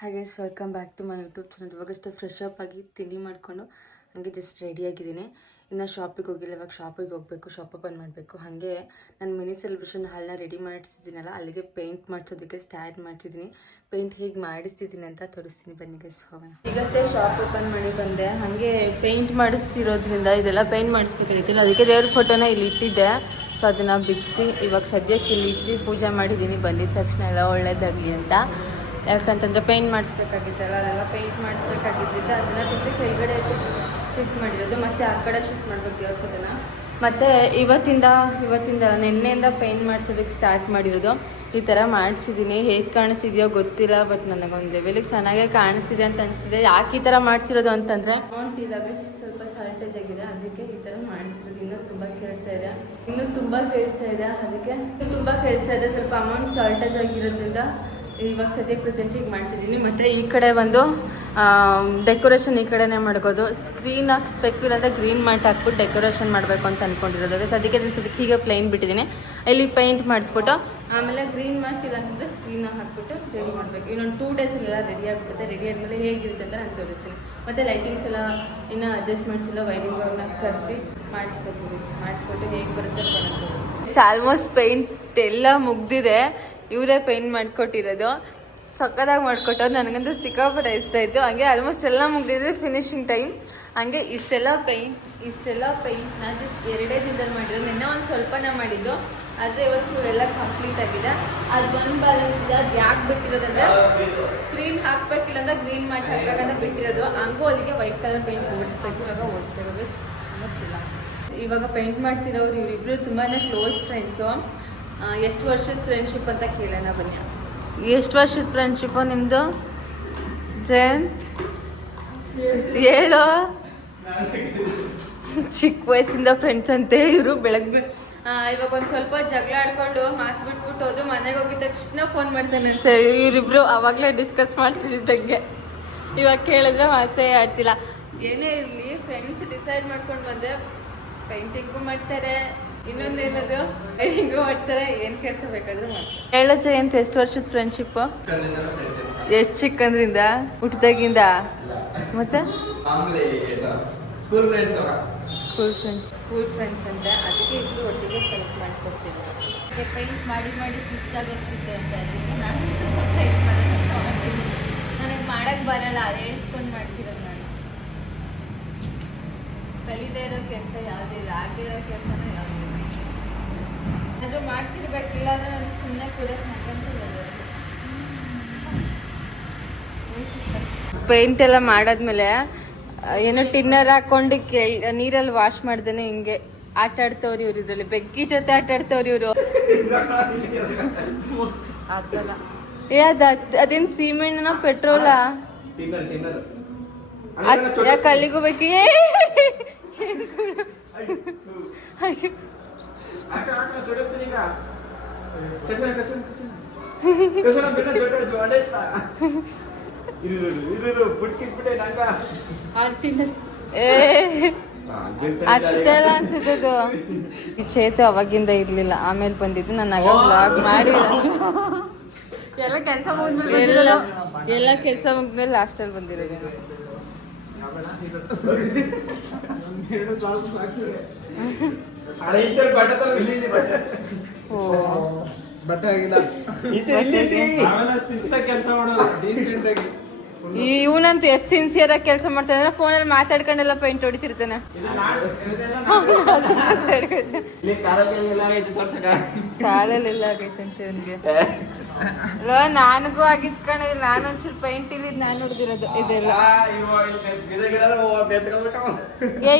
Hi guys, welcome back to my YouTube channel. ಇವಾಗಷ್ಟೇ fresh up ಆಗಿ ತಿಂಡಿ ಮಾಡಿಕೊಂಡು ಹಾಗೆ ಜಸ್ಟ್ ರೆಡಿಯಾಗಿದ್ದೀನಿ. ಇನ್ನು ಶಾಪಿಗೆ ಹೋಗಿಲ್ಲ, ಇವಾಗ ಶಾಪಿಗೆ ಹೋಗಬೇಕು, ಶಾಪ್ ಓಪನ್ ಮಾಡಬೇಕು. ಹಾಗೆ ನಾನು ಮಿನಿ ಸೆಲೆಬ್ರೇಷನ್ ಹಾಲ್ನ ರೆಡಿ ಮಾಡಿಸಿದ್ದೀನಲ್ಲ, ಅಲ್ಲಿಗೆ ಪೇಂಟ್ ಮಾಡಿಸೋದಕ್ಕೆ ಸ್ಟಾರ್ಟ್ ಮಾಡಿಸಿದ್ದೀನಿ. ಪೇಂಟ್ ಹೇಗೆ ಮಾಡಿಸ್ತಿದ್ದೀನಿ ಅಂತ ತೋರಿಸ್ತೀನಿ, ಬನ್ನಿ ಗೈಸ್ ಹೋಗೋಣ. ಈಗಷ್ಟೇ ಶಾಪ್ ಓಪನ್ ಮಾಡಿ ಬಂದೆ. ಹಾಗೆ ಪೇಂಟ್ ಮಾಡಿಸ್ತಿರೋದ್ರಿಂದ ಇದೆಲ್ಲ ಪೇಂಟ್ ಮಾಡಿಸ್ಬೇಕಾಗಿತ್ತಿಲ್ಲ, ಅದಕ್ಕೆ ದೇವ್ರ ಫೋಟೋನ ಇಲ್ಲಿ ಇಟ್ಟಿದ್ದೆ. ಸೊ ಅದನ್ನು ಬಿಡಿಸಿ ಇವಾಗ ಸದ್ಯಕ್ಕೆ ಇಲ್ಲಿ ಇಟ್ಟು ಪೂಜೆ ಮಾಡಿದ್ದೀನಿ. ಬಂದಿದ್ದ ತಕ್ಷಣ ಎಲ್ಲ ಒಳ್ಳೇದಾಗಲಿ ಅಂತ. ಯಾಕಂತಂದರೆ ಪೇಂಟ್ ಮಾಡಿಸ್ಬೇಕಾಗಿತ್ತಲ್ಲ, ಅದೆಲ್ಲ ಪೇಂಟ್ ಮಾಡಿಸ್ಬೇಕಾಗಿದ್ದಿದ್ದು ಅದನ್ನು ತಿಂದು ಕೆಳಗಡೆ ಶಿಫ್ಟ್ ಮಾಡಿರೋದು. ಮತ್ತು ಆ ಕಡೆ ಶಿಫ್ಟ್ ಮಾಡಬೇಕು ದೇವ್ರ ಫೋಟೋನ. ಮತ್ತು ಇವತ್ತಿಂದ ನಿನ್ನೆಯಿಂದ ಪೇಂಟ್ ಮಾಡಿಸೋದಕ್ಕೆ ಸ್ಟಾರ್ಟ್ ಮಾಡಿರೋದು. ಈ ಥರ ಮಾಡಿಸಿದ್ದೀನಿ. ಹೇಗೆ ಕಾಣಿಸ್ತಿದೆಯೋ ಗೊತ್ತಿಲ್ಲ, ಬಟ್ ನನಗೊಂದು ಲೆವೆಲಿಗೆ ಚೆನ್ನಾಗೇ ಕಾಣಿಸ್ತಿದೆ ಅಂತ ಅನಿಸ್ತಿದೆ. ಯಾಕೆ ಈ ಥರ ಮಾಡಿಸಿರೋದು ಅಂತಂದರೆ ಅಮೌಂಟ್ ಇದ್ದಾಗ ಸ್ವಲ್ಪ ಶಾರ್ಟೇಜ್ ಆಗಿದೆ, ಅದಕ್ಕೆ ಈ ಥರ ಮಾಡಿಸಿರೋದು. ಇನ್ನೂ ತುಂಬ ಕೆಲಸ ಇದೆ, ಅದಕ್ಕೆ ತುಂಬ ಕೆಲಸ ಇದೆ. ಸ್ವಲ್ಪ ಅಮೌಂಟ್ ಶಾರ್ಟೇಜ್ ಆಗಿರೋದ್ರಿಂದ ಇವಾಗ ಸದ್ಯಕ್ಕೆ ಪ್ರೆಸೆಂಟಿಗೆ ಮಾಡ್ತಿದ್ದೀನಿ. ಮತ್ತು ಈ ಕಡೆ ಒಂದು ಡೆಕೋರೇಷನ್ ಈ ಕಡೆನೇ ಮಾಡ್ಕೋದು. ಸ್ಕ್ರೀನ್ ಹಾಕ್ಸ್ಬೇಕು, ಇಲ್ಲಾಂದರೆ ಗ್ರೀನ್ ಮ್ಯಾಟ್ ಹಾಕ್ಬಿಟ್ಟು ಡೆಕೋರೇಷನ್ ಮಾಡಬೇಕು ಅಂತ ಅಂದ್ಕೊಂಡಿರೋದು. ಸದ್ಯಕ್ಕೆ ಹೀಗೆ ಪ್ಲೈನ್ ಬಿಟ್ಟಿದ್ದೀನಿ. ಇಲ್ಲಿ ಪೇಂಟ್ ಮಾಡಿಸ್ಬಿಟ್ಟು ಆಮೇಲೆ ಗ್ರೀನ್ ಮ್ಯಾಟ್ ಇಲ್ಲಾಂತಂದರೆ ಸ್ಕ್ರೀನ್ ಹಾಕ್ಬಿಟ್ಟು ರೆಡಿ ಮಾಡಬೇಕು. ಇನ್ನೊಂದು 2 ಡೇಸಲ್ಲೆಲ್ಲ ರೆಡಿ ಆಗಿಬಿಡುತ್ತೆ. ರೆಡಿ ಆದಮೇಲೆ ಹೇಗಿರುತ್ತೆ ಅಂತ ನಾನು ತೋರಿಸ್ತೀನಿ. ಮತ್ತು ಲೈಟಿಂಗ್ಸ್ ಎಲ್ಲ ಇನ್ನೂ ಅಡ್ಜಸ್ಟ್ಮೆಂಟ್ಸ್ ಎಲ್ಲ ವೈರಿಂಗ್ ಅವ್ರನ್ನ ಕರೆಸಿ ಮಾಡಿಸ್ಬಿಟ್ಟು ಹೇಗೆ ಬರುತ್ತೆ ಅಂತ ನಾನು ತೋರಿಸ್ತೀನಿ. ಆಲ್ಮೋಸ್ಟ್ ಪೇಂಟ್ ಎಲ್ಲ ಮುಗ್ದಿದೆ. ಇವರೇ ಪೇಂಟ್ ಮಾಡಿಕೊಟ್ಟಿರೋದು. ಸಕ್ಕದಾಗಿ ಮಾಡಿಕೊಟ್ಟವ್ರು. ನನಗಂತೂ ಸಿಕ್ಕಾಪಟ್ಟೆ ಇಷ್ಟ ಆಯಿತು. ಹಂಗೆ ಆಲ್ಮೋಸ್ಟ್ ಎಲ್ಲ ಮುಗ್ದಿದೆ, ಫಿನಿಶಿಂಗ್ ಟೈಮ್. ಹಂಗೆ ಇಷ್ಟೆಲ್ಲ ಪೇಂಟ್ ನಾನು ಜಸ್ಟ್ 2 ದಿನದಲ್ಲಿ ಮಾಡಿದ್ದು. ನಿನ್ನೆ ಒಂದು ಸ್ವಲ್ಪನೇ ಮಾಡಿದ್ದು, ಆದರೆ ಇವತ್ತು ಎಲ್ಲ ಕಂಪ್ಲೀಟ್ ಆಗಿದೆ. ಅದು ಒಂದು ಬ್ಯಾಲೆನ್ಸ್ ಇದೆ. ಅದು ಯಾಕೆ ಬಿಟ್ಟಿರೋದಂದರೆ ಸ್ಕ್ರೀನ್ ಹಾಕಬೇಕಿಲ್ಲ ಅಂದ್ರೆ ಗ್ರೀನ್ ಮ್ಯಾಟ್ ಹಾಕ್ಬೇಕಂತ ಬಿಟ್ಟಿರೋದು. ಹಂಗೂ ಅಲ್ಲಿಗೆ ವೈಟ್ ಕಲರ್ ಪೇಂಟ್ ಓಡಿಸ್ಬೇಕು. ಇವಾಗ ಇಲ್ಲ. ಇವಾಗ ಪೇಂಟ್ ಮಾಡ್ತಿರೋರು ಇವರಿಬ್ಬರು ತುಂಬಾ ಕ್ಲೋಸ್ ಫ್ರೆಂಡ್ಸು. ಎಷ್ಟು ವರ್ಷದ ಫ್ರೆಂಡ್ಶಿಪ್ ಅಂತ ಕೇಳೋಣ ಬನ್ನಿ. ಎಷ್ಟು ವರ್ಷದ ಫ್ರೆಂಡ್ಶಿಪ್ಪು ನಿಮ್ಮದು ಜಯಂತ್? ಹೇಳೋ. ಚಿಕ್ಕ ವಯಸ್ಸಿಂದ ಫ್ರೆಂಡ್ಸ್ ಅಂತೆ ಇವರು. ಬೆಳಗ್ಗೆ ಇವಾಗ ಒಂದು ಸ್ವಲ್ಪ ಜಗಳ ಆಡ್ಕೊಂಡು ಮಾತು ಬಿಟ್ಬಿಟ್ಟು ಹೋದ್ರು. ಮನೆಗೆ ಹೋಗಿದ ತಕ್ಷಣ ಫೋನ್ ಮಾಡ್ತಾನೆ ಅಂತ ಇವರಿಬ್ರು ಅವಾಗಲೇ ಡಿಸ್ಕಸ್ ಮಾಡ್ತಿದ್ದಂಗೆ. ಇವಾಗ ಕೇಳಿದ್ರೆ ಮಾತೇ ಆಡ್ತಿಲ್ಲ. ಏನೇ ಇರಲಿ, ಫ್ರೆಂಡ್ಸ್ ಡಿಸೈಡ್ ಮಾಡ್ಕೊಂಡು ಬಂದೆ. ಪೇಂಟಿಂಗು ಮಾಡ್ತಾರೆ, ಇನ್ನೊಂದೇನದು ವೈರಿಂಗು ಮಾಡ್ತಾರೆ, ಏನು ಕೆಲಸ ಬೇಕಾದರೂ ಮಾಡ್ತಾರೆ. ಹೇಳೋ ಜಯಂತ್, ಎಷ್ಟು ವರ್ಷದ ಫ್ರೆಂಡ್ಶಿಪ್ಪು? ಎಷ್ಟು ಚಿಕ್ಕಂದ್ರಿಂದ? ಹುಟ್ಟಿದಾಗಿಂದ? ಮತ್ತೆ ಸ್ಕೂಲ್ ಫ್ರೆಂಡ್ಸ್ ಅಂತ. ಅದಕ್ಕೆ ಇಬ್ಬರು ಒಟ್ಟಿಗೆ ಪೇಂಟ್ ಮಾಡಿಕೊಡ್ತಿದ್ದೆ. ಪೇಂಟ್ ಮಾಡಿ ಸುಸ್ತಾಗೋಗ್ತಿದ್ದೆ ಅಂತ. ಅದಕ್ಕೆ ನಾನು ಸ್ವಲ್ಪ ಪೇಂಟ್ ಮಾಡೋದು ನನಗೆ ಮಾಡೋಕ್ಕೆ ಬರಲ್ಲ, ಅದು ಹೇಳ್ಸ್ಕೊಂಡು ಮಾಡ್ತಿರೋದು. ನಾನು ಕಲಿದೇ ಇರೋ ಕೆಲಸ ಯಾವುದಿಲ್ಲ, ಆಗಿರೋ ಕೆಲಸನೂ ಯಾವುದಿಲ್ಲ. ಅದು ಮಾಡ್ತಿರ್ಬೇಕಿಲ್ಲ ಅಂದರೆ ನನಗೆ ಸುಮ್ಮನೆ ಕೂಡಕ್ಕೆ ಮಾಡ್ಕೊಂತಿರೋದು. ಪೇಂಟ್ ಎಲ್ಲ ಮಾಡಾದ್ಮೇಲೆ ಏನೋ ಟಿನ್ನರ್ ಹಾಕೊಂಡು ನೀರಲ್ಲಿ ವಾಶ್ ಮಾಡ್ದೇನೆ ಹಿಂಗೆ ಆಟ ಆಡ್ತವ್ರಿ ಇವ್ರು. ಇದರಲ್ಲಿ ಬೆಗ್ಗಿ ಜೊತೆ ಆಟ ಆಡ್ತವ್ರಿ ಇವರು. ಅದೇನು ಸಿಮೆಂಟ್ನ ಪೆಟ್ರೋಲಾ? ಯಾಕೆ ಅಲ್ಲಿಗೂ ಬೇಕು? ಹತ್ತೆಲ್ಲ ಅನ್ಸುತ್ತದು. ಈ ಚೇತು ಅವಾಗಿಂದ ಇರ್ಲಿಲ್ಲ, ಆಮೇಲೆ ಬಂದಿದ್ದು. ನಾನು ಆಗ ವ್ಲಾಗ್ ಮಾಡಿಲ್ಲ. ಎಲ್ಲ ಕೆಲಸ ಮುಗಿದ್ಮೇಲೆ ಲಾಸ್ಟಲ್ಲಿ ಬಂದಿರೋದೇನು. ಇವನಂತೂ ಎಷ್ಟು ಸಿನ್ಸಿಯರ್ ಆಗಿ ಕೆಲಸ ಮಾಡ್ತಾನೆ ಅಂದ್ರೆ ಫೋನಲ್ಲಿ ಮಾತಾಡ್ಕೊಂಡೆಲ್ಲ ಪೇಂಟ್ ಹೊಡಿತಿರ್ತಾನೆ. ಕಾಲಲ್ಲೆಲ್ಲ ಆಗೈತಂತೆ ಅವನಿಗೆ. ನನಗೂ ಆಗಿದ್ ಕಣ. ನಾನೊಂಚೂರು ಪೇಂಟ್ ಇಲ್ಲಿದ್ ನಾನು ಹೊಡೆದಿರೋದು ಇದೆಲ್ಲ.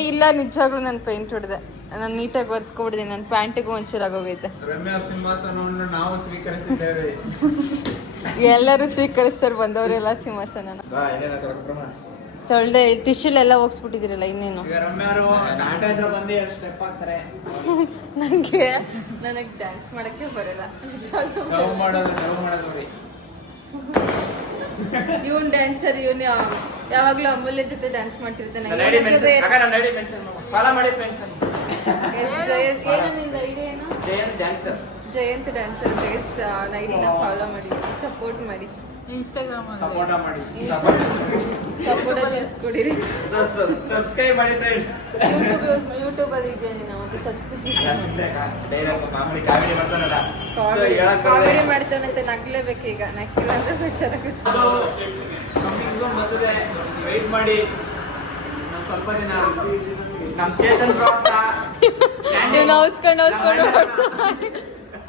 ಇಲ್ಲ, ನಿಜವಾಗ್ಲೂ ನಾನು ಪೇಂಟ್ ಹೊಡೆದೆ. ನಾನು ನೀಟಾಗಿ ಒರೆಸ್ಕೊಬಿಡಿದ್ದೀನಿ. ನನ್ನ ಪ್ಯಾಂಟಿಗೂ ಒಂಚೂರು ಆಗೋಗೈತೆ. ಎಲ್ಲರೂ ಸ್ವೀಕರಿಸ್ತಾರೆ, ಬಂದವರೆಲ್ಲ ಸಿಂಹಾಸನ. ತೊಳ್ದೆ ಟಿಶ್ಯೂಲೆಲ್ಲ ಹೋಗಿಸ್ಬಿಟ್ಟಿದ್ದೀರಲ್ಲ, ಇನ್ನೇನು. ನನಗೆ ಡ್ಯಾನ್ಸ್ ಮಾಡಕ್ಕೆ ಬರಲ್ಲ. ಇವನ್ ಡ್ಯಾನ್ಸರ್, ಇವನ್ ಯಾವಾಗ್ಲೂ ಅಮೂಲ್ಯ ಜೊತೆ ಡ್ಯಾನ್ಸ್ ಮಾಡ್ತಿರ್ತಾನೆ. ಜಯಂತ್ ಡ್ಯಾನ್ಸರ್ ಗೈಸ್, ನೈಟ್ನ ಫಾಲೋ ಮಾಡಿ, ಸಪೋರ್ಟ್ ಮಾಡಿ. ಸಪೋರ್ಟ್ ಮಾಡಿ ಸಪೋರ್ಟ್ ತಿಳಿಸ್ಕೊಡಿರಿ. ಸಬ್ಸ್ಕ್ರೈಬ್ ಮಾಡಿ ಫ್ರೆಂಡ್ಸ್. ಯೂಟ್ಯೂಬ್ ಅಲ್ಲಿ ಇದೆಯಾ ನೀನು ಮತ್ತೆ ಸಬ್ಸ್ಕ್ರೈಬ್ ಕಾಮಿಡಿ ಮಾಡ್ತಾನಲ್ಲ, ಕಾಮಿಡಿ ಮಾಡ್ತಾನಂತೆ ನಗ್ಲೇಬೇಕು ಈಗ, ನಕ್ಕಿಲ್ಲ ಅಂದ್ರೆ ಬೇಜಾರಾಗುತ್ತೆ. ಅದು ಕಮಿಂಗ್ ಸೂನ್ ಬಂದಿದೆ, ವೆಯ್ಟ್ ಮಾಡಿ ಇನ್ನೊಂದು ಸ್ವಲ್ಪ ದಿನ. ನಮ್ಮ ಚೇತನ್ ಬ್ರೋ ಅಂತ ನೀವು ನೌಸ್ಕೊಂಡು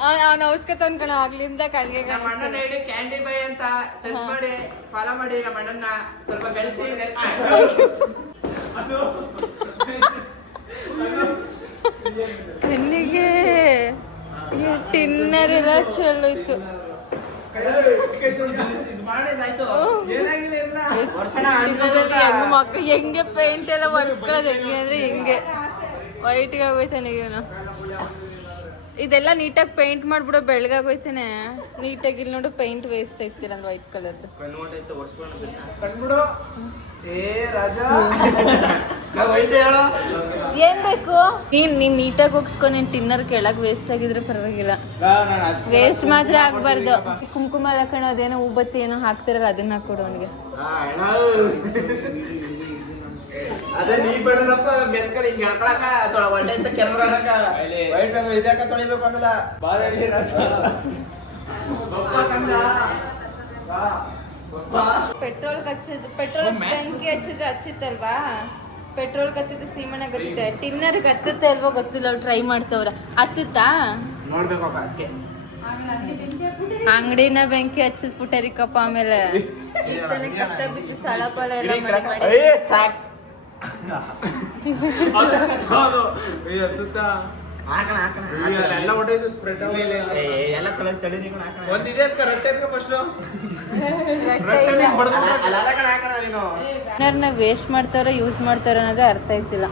ಅವ್ನು ನೌಸ್ಕೊತ ಅನ್ಕೊಂಡು ಆಗ್ಲಿಂದ ಕಣ್ಗೆ ನಮ್ಮ ಅಣ್ಣನ ಹೇಳಿ ಕ್ಯಾಂಡಿ ಬೈ ಅಂತ ಸರ್ಚ್ ಮಾಡಿ ಫಾಲೋ ಮಾಡಿ. ನಮ್ಮ ಅಣ್ಣನ ಸ್ವಲ್ಪ ಬೆಳೆಸಿ. ಅದು ಕಣ್ಣಿಗೆ ಟಿನ್ನರ್ ಎಲ್ಲ ಚಲೋ ಇತ್ತು. ಹೆಂಗೆ ಪೇಂಟ್ ಎಲ್ಲ ಒರೆಸ್ಕೊಳ್ಳೋದು ಹೆಂಗೆ ಅಂದ್ರೆ ಹಿಂಗೆ ವೈಟ್ಗೆ ಆಗೋಯ್ತಾನೆ ಇವನು. ಇದೆಲ್ಲ ನೀಟಾಗಿ ಪೇಂಟ್ ಮಾಡ್ಬಿಡೋ, ಬೆಳಗಾಗೋಯ್ತಾನೆ ನೀಟಾಗಿ. ಇಲ್ಲಿ ನೋಡು ಪೇಂಟ್ ವೇಸ್ಟ್ ಐತಿಲ್ಲ ಅಂದ್ರೆ ವೈಟ್ ಕಲರ್ದು. ಏನ್ ಬೇಕು ನೀನ್ ನೀಟಾಗಿ ಹೋಗ್ಸ್ಕೊ. ನೀನ್ ಟಿನ್ನರ್ ಕೆಳಗ್ ವೇಸ್ಟ್ ಆಗಿದ್ರೆ ಪರವಾಗಿಲ್ಲ, ವೇಸ್ಟ್ ಮಾತ್ರ ಆಗ್ಬಾರ್ದು. ಕುಂಕುಮ ಹಾಕೋಣ, ಅದೇನೋ ಹೂಬತ್ತಿ ಏನೋ ಹಾಕ್ತಿರಲ್ಲ ಅದನ್ನ ಹಾಕೊಡು ಅವನಿಗೆ. ಅದೇ ನೀ ಬೇಡಪ್ಪ ಬೆತ್ಕಡೆ ಹಿಂಗೆ ಹೇಳ್ಕೊಳಕ ಒಳ್ಳೆ ಅಂತ ಕೆಲ್ಮರಕ ವೈಟ್ ಬಂದು ಇದ್ಯಾಕ ತೊಳಿಬೇಕು ಆಮೇಲೆ ಬಾರಲ್ಲಿ ರಸ ಪೆಟ್ರೋಲ್ ಬೆಂಕಿ ಹಚ್ಚಿತ್ತಲ್ವಾ, ಪೆಟ್ರೋಲ್ ಕತ್ತಿದ್ದು ಸೀಮೆಣ್ಣೆ ಗತ್ತಿದೆ, ಟಿನ್ನರ್ ಗತ್ತುತ್ತೆ ಅಲ್ವೋ ಗೊತ್ತಿಲ್ಲ. ಟ್ರೈ ಮಾಡ್ತವ್ರ ಹತ್ತುತ್ತಾ ನೋಡ್ಬೇಕಪ್ಪ. ಅದಕ್ಕೆ ಅಂಗಡಿನ ಬೆಂಕಿ ಹಚ್ಚಿಸ್ಬಿಟ್ಟಾರಿಕಪ್ಪ. ಆಮೇಲೆ ಈಗ ತನಕ ಕಷ್ಟ ಬಿದ್ದು ಸಾಲ ಪಾಲ ಎಲ್ಲ ಮಾಡಿ ವೇಸ್ಟ್ ಮಾಡ್ತಾರ ಯೂಸ್ ಮಾಡ್ತಾರ ಅನ್ನೋದೇ ಅರ್ಥ ಆಯ್ತಿಲ್ಲ.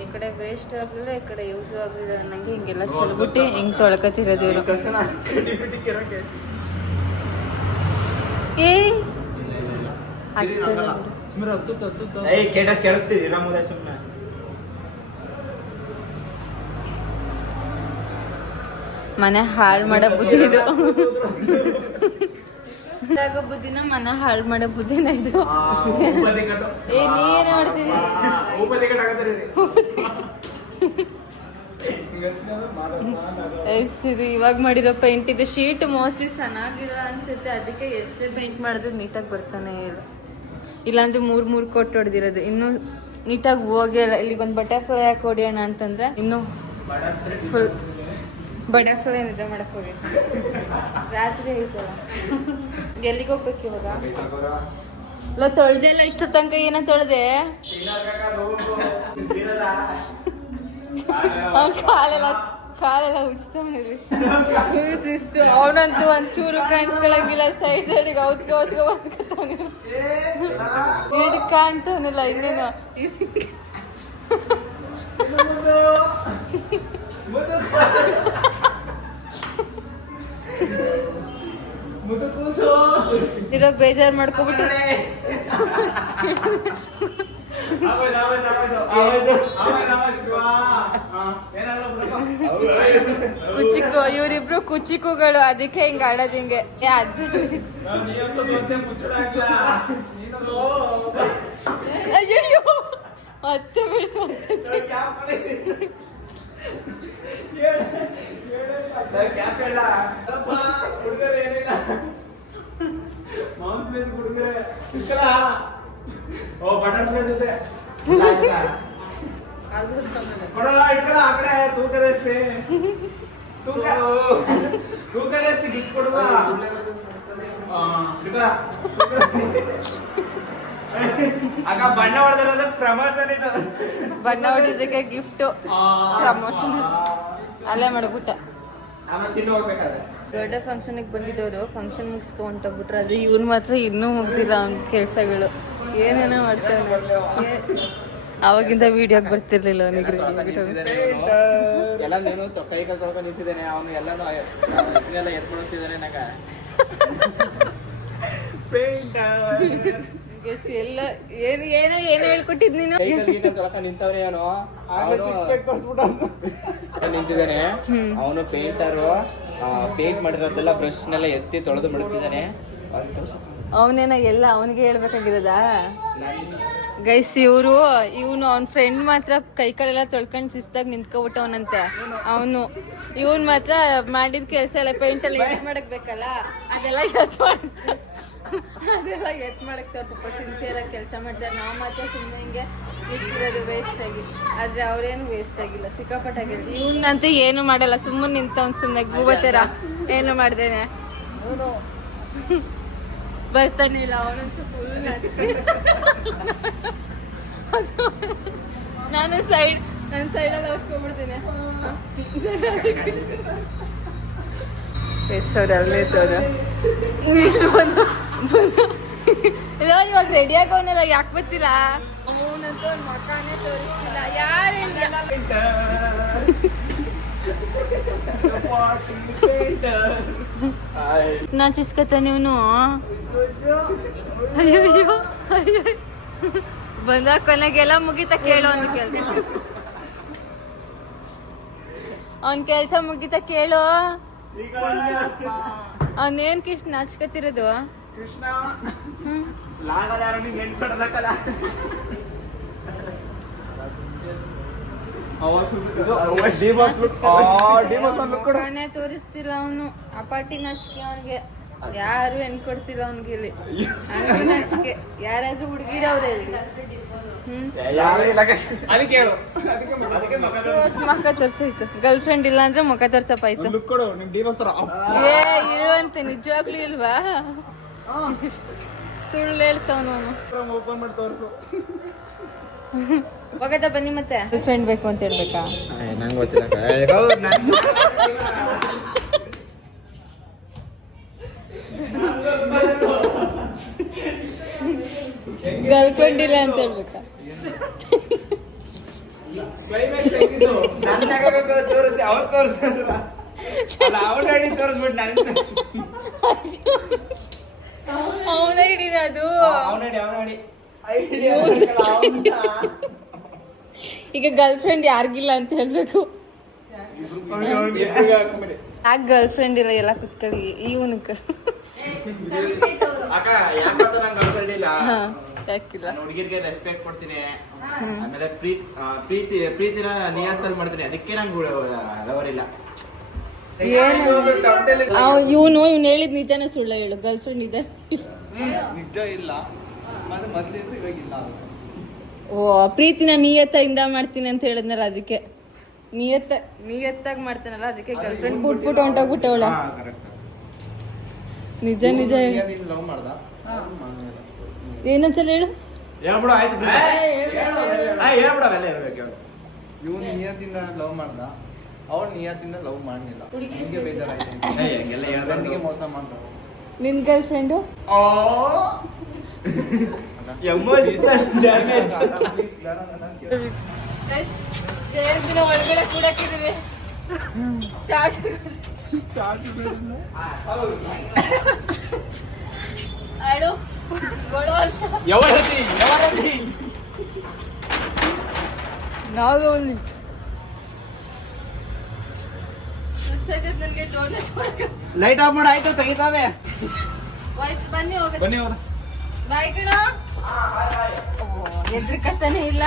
ಈ ಕಡೆ ವೇಸ್ಟ್ ಆಗ್ಲಿಲ್ಲ, ಈ ಕಡೆ ಯೂಸ್ ಆಗ್ಲಿಲ್ಲ. ನಂಗೆ ಹಿಂಗೆಲ್ಲ ಚಲ್ಬಿಟ್ಟು ಹಿಂಗ್ ತೊಳ್ಕತಿರೋದು ಇವರು. ಮನೆ ಹಾಳು ಮಾಡೋ ಬುದ್ಧಿ ಇದು. ಬುದ್ಧಿನ ಮನೆ ಹಾಳು ಮಾಡೋ ಬುದ್ಧಿನ ಇದು. ನೀನ್ ನೋಡ್ತೀನಿ ಸರಿ. ಇವಾಗ ಮಾಡಿರೋ ಪೇಂಟ್ ಇದು ಶೀಟ್ ಮೋಸ್ಟ್ಲಿ ಚೆನ್ನಾಗಿಲ್ಲ ಅನ್ಸುತ್ತೆ, ಅದಕ್ಕೆ ಎಷ್ಟೇ ಪೇಂಟ್ ಮಾಡಿದ್ರು ನೀಟಾಗಿ ಬರ್ತಾನೆ ಇಲ್ಲ. ಇಲ್ಲಾಂದ್ರೆ ಮೂರ್ ಕೋಟ್ ಹೊಡೆದಿರೋದು ಇನ್ನೂ ನೀಟಾಗಿ ಹೋಗಿಲ್ಲ. ಇಲ್ಲಿಗೊಂದು ಬಟರ್ಫ್ಲೈ ಹಾಕಿ ಹೊಡಿಯೋಣ ಅಂತಂದ್ರೆ ಇನ್ನೂ ಫುಲ್ ಬಟರ್ಫ್ಲೈ ನಿದ್ದೆ ಮಾಡಕ್ ಹೋಗಿ ರಾತ್ರಿ ಐತಲ್ಲ. ಎಲ್ಲಿಗೆ ಹೋಗ್ಬೇಕು ಇವಾಗ? ಇಲ್ಲ ತೊಳ್ದೆ ಇಲ್ಲ ಇಷ್ಟು ತನಕ. ಏನ ತೊಳ್ದೆ? ಕಾಲೆಲ್ಲ ಉಜ್ತಾವ್ರಿ. ಶಿಸ್ತು ಅವನಂತೂ ಒಂಚೂರು ಕಾಣಿಸ್ಕೊಳಂಗಿಲ್ಲ. ಸೈಡಿಗೆ ಔತ್ಗೆ ಒರ್ಸ್ಕೊತಾವ್ನಿ. ನೀಡ್ ಕಾಣ್ತಾವನಿಲ್ಲ ಇನ್ನೇನು. ಇರೋ ಬೇಜಾರು ಮಾಡ್ಕೊಬಿಟ್ರೆ ಕುಚಿಕು. ಇವರಿಬ್ರು ಕುಚಿಕುಗಳು, ಅದಕ್ಕೆ ಹಿಂಗ ಆಡೋದು ಹಿಂಗೆ. ಅಯ್ಯೋ ಹತ್ತು ಬಿಡಿಸು. ಗಿಫ್ಟ್ ಕೊಡುವ ಆಗ ಬಣ್ಣ ಹೊಡೆದ ಪ್ರಮೋಷನ್ ಇದು. ಬಣ್ಣ ಹೊಡೆದಕ್ಕೆ ಗಿಫ್ಟ್ ಪ್ರಮೋಷನ್ ಅಲ್ಲೇ ಮಾಡ್ಬಿಟ್ಟ. ದೊಡ್ಡ ಫಂಕ್ಷನ್ಗೆ ಬಂದಿದ್ದವರು ಫಂಕ್ಷನ್ ಮುಗಿಸ್ಕೊ ಹೊಂಟೋಗ್ಬಿಟ್ರು. ಅದು ಇವ್ನು ಮಾತ್ರ ಇನ್ನೂ ಮುಗ್ದಿಲ್ಲ ಅವ್ನ ಕೆಲಸಗಳು. ಏನೇನೋ ಮಾಡ್ತಾನೆ. ಅವಾಗಿಂದ ವಿಡಿಯೋಗೆ ಬರ್ತಿರ್ಲಿಲ್ಲ ಅವನಿಗೆ. ಎಲ್ಲ ನೀನು ಕೈ ಕಾಲು ತೊಳ್ಕೊಂಡು ನಿಂತಿದ್ದೇನೆ, ಅವನು ಎಲ್ಲಾನು ಇದನ್ನೆಲ್ಲ ಎತ್ಕೊಳ್ತಿದ್ದಾನೆ ನಂಗ. ಎಲ್ಲ ಏನೋ ಹೇಳ್ಕೊಟ್ಟಿದ್ ನೀನು. ನಿಂತವನೇ ಅವನು ನಿಂತಿದ್ದಾನೆ. ಅವನು ಪೇಂಟರು, ಪೇಂಟ್ ಮಾಡಿರೋದೆಲ್ಲ ಬ್ರಷ್ನೆಲ್ಲ ಎತ್ತಿ ತೊಳೆದು ಮಡಗಿದ್ದಾನೆ. ಅವನೇನ ಎಲ್ಲ ಅವನಿಗೆ ಹೇಳ್ಬೇಕಾಗಿರೋದಾ ಗೈಸ್? ಇವನು ಅವ್ನ ಫ್ರೆಂಡ್ ಮಾತ್ರ ಕೈ ಕಾಲೆಲ್ಲ ತೊಳ್ಕೊಂಡು ಶಿಸ್ತಾಗಿ ನಿಂತ್ಕೊಬಿಟ್ಟವನಂತೆ. ಇವನ್ ಮಾತ್ರ ಮಾಡಿದ ಕೆಲಸ ಎಲ್ಲ ಪೇಂಟ್ ಎಲ್ಲ ಎತ್ ಮಾಡಕ್ ಬೇಕಲ್ಲ, ಅದೆಲ್ಲ ಎತ್ ಮಾಡಕ್ತಾರೆ. ಪಾಪ ಸಿನ್ಸಿಯರ್ ಆಗಿ ಕೆಲಸ ಮಾಡ್ತಾರೆ. ನಾವು ಮಾತ್ರ ಸುಮ್ಮನೆ ಹಿಂಗೆ ನಿಂತಿರೋದು ವೇಸ್ಟ್ ಆಗಿ. ಆದ್ರೆ ಅವ್ರೇನು ವೇಸ್ಟ್ ಆಗಿಲ್ಲ, ಸಿಕ್ಕಾಪಟ್ಟಾಗಿಲ್ಲ. ಇವನಂತೂ ಏನು ಮಾಡಲ್ಲ, ಸುಮ್ಮನೆ ನಿಂತವ್ನು ಸುಮ್ಮನೆ ಗೂಬತ್ತರ ಏನು ಮಾಡ್ದೇನೆ ಬರ್ತಾನೆ ಇಲ್ಲ ಅವನಂತೂ ಫುಲ್ ನನ್ನ ಸೈಡಲ್ಲಿ ಅವಸ್ಕೊಂಡ್ಬಿಡ್ತೀನಿ. ಅವ್ರು ಅಲ್ಲೇ ತೋರ ಇವಾಗ ರೆಡಿ ಆಗೋನಲ್ಲ, ಯಾಕೆ ಬರ್ತಿಲ್ಲ ಅವನಂತೂ ಅವ್ನ ಮಕ್ಕನೇ ತೋರಿಸ್ತಿಲ್ಲ. ಯಾರೇನಿಲ್ಲ ನಾಚಿಸ್ಕತಾನೆ ಇವನು. ಅಯ್ಯೋ ಅಯ್ಯೋ ಬಂದ ಕೊನೆಗೆಲ್ಲ ಮುಗಿತ ಕೇಳೋ ಒಂದು ಕೆಲಸ. ಅವನ್ ಕೆಲ್ಸ ಮುಗಿತ ಕೇಳು. ಅವನೇನ್ ಕೃಷ್ಣ ನಾಚ್ಕತಿರೋದು? ಕೃಷ್ಣ ತೋರಿಸ್ತಿಲ್ಲ ಅವನು. ಆ ಪಾರ್ಟಿ ನಾಚಿಕೆ ಅವನ್ಗೆ, ಯಾರು ಹೆಣ್ ಕೊಡ್ತಿಲ್ಲ ಅವನ್ಗೆ ಇಲ್ಲಿ. ಹಂಗೆ ನಾಚಿಕೆ. ಯಾರಾದ್ರೂ ಹುಡುಗಿರವ್ರೆ ಇಲ್ಲಿ? ಮುಖ ತೋರ್ಸಾಯ್ತು. ಗರ್ಲ್ ಫ್ರೆಂಡ್ ಇಲ್ಲ ಅಂದ್ರೆ ಮುಖ ತೋರ್ಸಪ್ಪ ಆಯ್ತು. ಏ ಇಲ್ವಂತೆ, ನಿಜವಾಗ್ಲೂ ಇಲ್ವಾ? ಸುಳ್ಳು ಹೇಳ್ತಾವನು ಅವನು. ಹೋಗದ ಬನ್ನಿ ಮತ್ತೆ. ಗರ್ಲ್ ಫ್ರೆಂಡ್ ಬೇಕು ಅಂತ ಹೇಳ್ಬೇಕಾ? ನಂಗೆ ಗೊತ್ತಿಲ್ಲ. ಗರ್ಲ್ ಫ್ರೆಂಡ್ ಇಲ್ಲ ಅಂತ ಹೇಳ್ಬೇಕಾ? ಅವನ ಹಿಡಿರೋದು. ಈಗ ಗರ್ಲ್ ಫ್ರೆಂಡ್ ಯಾರಿಗಿಲ್ಲ ಅಂತ ಹೇಳ್ಬೇಕು. ಯಾಕೆ ಗರ್ಲ್ ಫ್ರೆಂಡ್ ಇಲ್ಲ? ಎಲ್ಲ ಕುತ್ಕೊಳ್ಳಿ ಇವನಕ್ಕ. ಯಾಕಿಲ್ಲ? ಹುಡುಗಿರ್ಗೆ ರೆಸ್ಪೆಕ್ಟ್ ಕೊಡ್ತೀನಿ, ಆಮೇಲೆ ಪ್ರೀತಿನ ನಿಯಂತ್ರಣ ಮಾಡ್ತೀನಿ. ಅದಕ್ಕೆ ನಂಗೆ ಲವರ್ ಇಲ್ಲ. ಇವನು ಹೇಳಿದ್ ನಿಜಾನ ಸುಳ್ಳ ಹೇಳು? ಗರ್ಲ್ ಫ್ರೆಂಡ್ ಇದೆ? ನಿಜ ಇಲ್ಲ. ಓ, ಪ್ರೀತಿನ ನಿಯತ್ತಿಂದ ಮಾಡ್ತೀನಿ ಅಂತ ಹೇಳಿದ್ನಲ್ಲ, ಅದಕ್ಕೆ ನಿಯತ್ತಾಗಿ ಮಾಡ್ತಾನಲ್ಲ, ಅದಕ್ಕೆ ಗರ್ಲ್ ಫ್ರೆಂಡ್ ಬಿಟ್ಬಿಟ್ಟು ಹೊಂಟೋಗ್ಬಿಟ್ಟವಳ. ನಿಜ ನಿಜ ಲವ್ ಮಾಡ್ದ. ಏನಂತಲ್ಲ ಹೇಳು. ಇವನು ನಿಯತ್ತಿಂದ ಲವ್ ಮಾಡ್ದ, ಅವಳು ನಿಯತ್ತಿಂದ ಲವ್ ಮಾಡಲಿಲ್ಲ. ನಿಂಗೆ ಬೇಜಾರಾಯ್ತು, ಮೋಸ ಮಾಡ್ದ. ನಿನ್ ಗರ್ಲ್ ಫ್ರೆಂಡು ಒಳಗಡೆ ಕೂಡಕ್ಕಿದೀವಿ. ಅಳು ನಾಗವಲ್ಲಿ ಸುಸ್ತಾಯ್ತೈತೆ ನನಗೆ. ಲೈಟ್ ಆಫ್ ಮಾಡ. ಆಯ್ತು, ತೆಗಿತಾವೆ. ಬನ್ನಿ ಹೋಗ. ಬಾಯ್ ಕಣ. ಎದ್ರಕತ್ತಾನೆ ಇಲ್ಲ.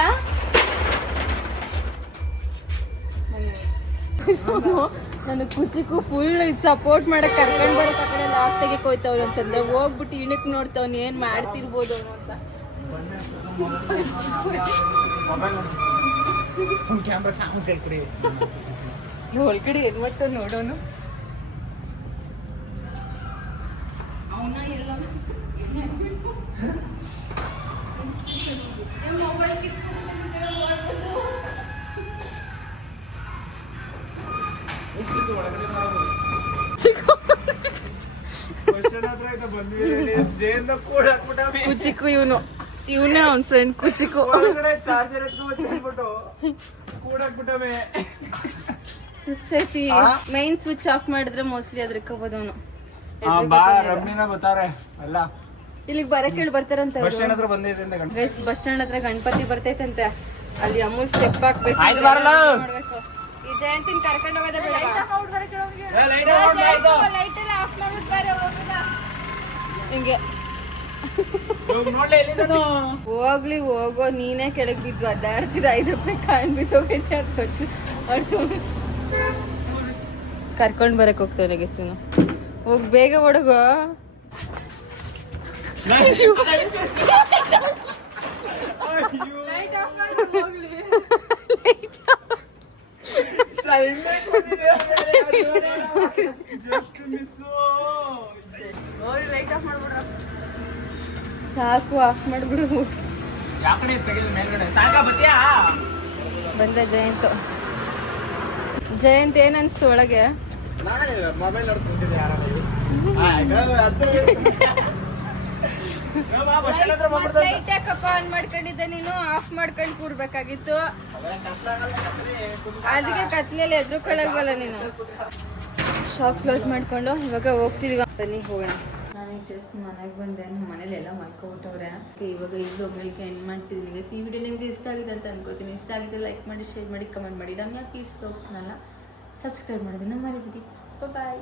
ನಾನು ಕುಚಿಕು ಫುಲ್ ಸಪೋರ್ಟ್ ಮಾಡಕ್ ಕರ್ಕೊಂಡ್ ಬರೋ ಕಡೆ ಲಾಕ್ ತೆಗಿಕ್ ಹೋಯ್ತವ್ರು ಅಂತಂದ್ರೆ ಹೋಗ್ಬಿಟ್ಟು ಇಣಕ್ ನೋಡ್ತಾವ್ನ ಏನ್ ಮಾಡ್ತಿರ್ಬೋದು ಅಂತ. ಒಳಗಡೆ ಏನ್ ಮಾಡ್ತಾವ ನೋಡೋನು. ಅವನ ಎಲ್ಲ ಮೊಬೈಲ್ ಕುಚಿಕು ಇವನೇ ಅವನ್ ಫ್ರೆಂಡ್ ಕುಚಿಕು. ಸುಸ್ತೈತಿ. ಮೈನ್ ಸ್ವಿಚ್ ಆಫ್ ಮಾಡಿದ್ರೆ ಮೋಸ್ಟ್ಲಿ ಅದ್ರಕ್ಕೋಬೋದು ಅವನು. ಇಲ್ಲಿಗೆ ಬರಕ್ ಹೇಳಿ ಬರ್ತಾರಂತ. ಬಸ್ ಸ್ಟ್ಯಾಂಡ್ ಹತ್ರ ಗಣಪತಿ ಬರ್ತೈತಂತೆ. ಅಲ್ಲಿ ಅಮೂಲ್ ಸ್ಟೆಪ್ ಹಾಕ್ಬೇಕು. ಈ ಜಯಂತಿನ ಕರ್ಕೊಂಡು ಹೋಗೋದೇ ಬೇಡ ಲೈಟ್ ಎಲ್ಲ ಆಫ್ ಮಾಡ್ಬಿಟ್ಟು ಬೇರೆ ಹೋಗೋದ ಹಿಂಗೆ ಹೋಗ್ಲಿ ಹೋಗೋ ನೀನೇ ಕೆಳಗೆ ಬಿದ್ದು ಅದಾಡ್ತಿದ 5 ರೂಪಾಯಿ ಕಾಯಿನ್ ಬಿದ್ದೋಗೈತೆ ಅಂತ ಕರ್ಕೊಂಡ್ ಬರಕ್ ಹೋಗ್ತಾರೆ ಗೆಸ್ಸಿನ ಹೋಗ್ ಬೇಗ ಹೊಡಗೋ ಸಾಕು ಆಫ್ ಮಾಡ್ಬಿಡು ಬಂದ ಜಯಂತ್ ಜಯಂತ್ ಏನ್ ಅನ್ಸ್ತು ಒಳಗೆ ಲೈಟ್ ಯಾಕಪ್ಪ ಆನ್ ಮಾಡ್ಕೊಂಡಿದ್ದೆ ನೀನು ಆಫ್ ಮಾಡ್ಕೊಂಡು ಕೂರ್ಬೇಕಾಗಿತ್ತು ಅದಕ್ಕೆ ಕತ್ಲೆಯಲ್ಲಿ ಎದ್ರುಕೊಳ್ಳಲ್ವಲ್ಲ ನೀನು ಶಾಪ್ ಕ್ಲೋಸ್ ಮಾಡ್ಕೊಂಡು ಇವಾಗ ಹೋಗ್ತಿದೀವ ಬನ್ನಿ ಹೋಗೋಣ ನಾನೀಗ ಜಸ್ಟ್ ಮನೆಗೆ ಬಂದೆ ನಮ್ಮ ಮನೇಲಿ ಎಲ್ಲ ಮಲ್ಕೊಬಿಟ್ಟವ್ರೆ ಇವಾಗ ಈ ಬ್ಲಾಗ್ನಲ್ಲಿ ಎಂಡ್ ಮಾಡ್ತಿದ್ದೀನಿ ಈ ವಿಡಿಯೋ ನಿಮಗೆ ಇಷ್ಟ ಆಗಿದೆ ಅಂತ ಅನ್ಕೋತೀನಿ ಇಷ್ಟ ಆಗಿದೆ ಲೈಕ್ ಮಾಡಿ ಶೇರ್ ಮಾಡಿ ಕಮೆಂಟ್ ಮಾಡಿ ರಮ್ಯಾ ಪೀಸ್ ಬ್ಲಾಗ್ಸ್ನೆಲ್ಲ ಸಬ್ಸ್ಕ್ರೈಬ್ ಮಾಡೋದನ್ನ ಮರಿಬಿಡಿ ಬಾಯ್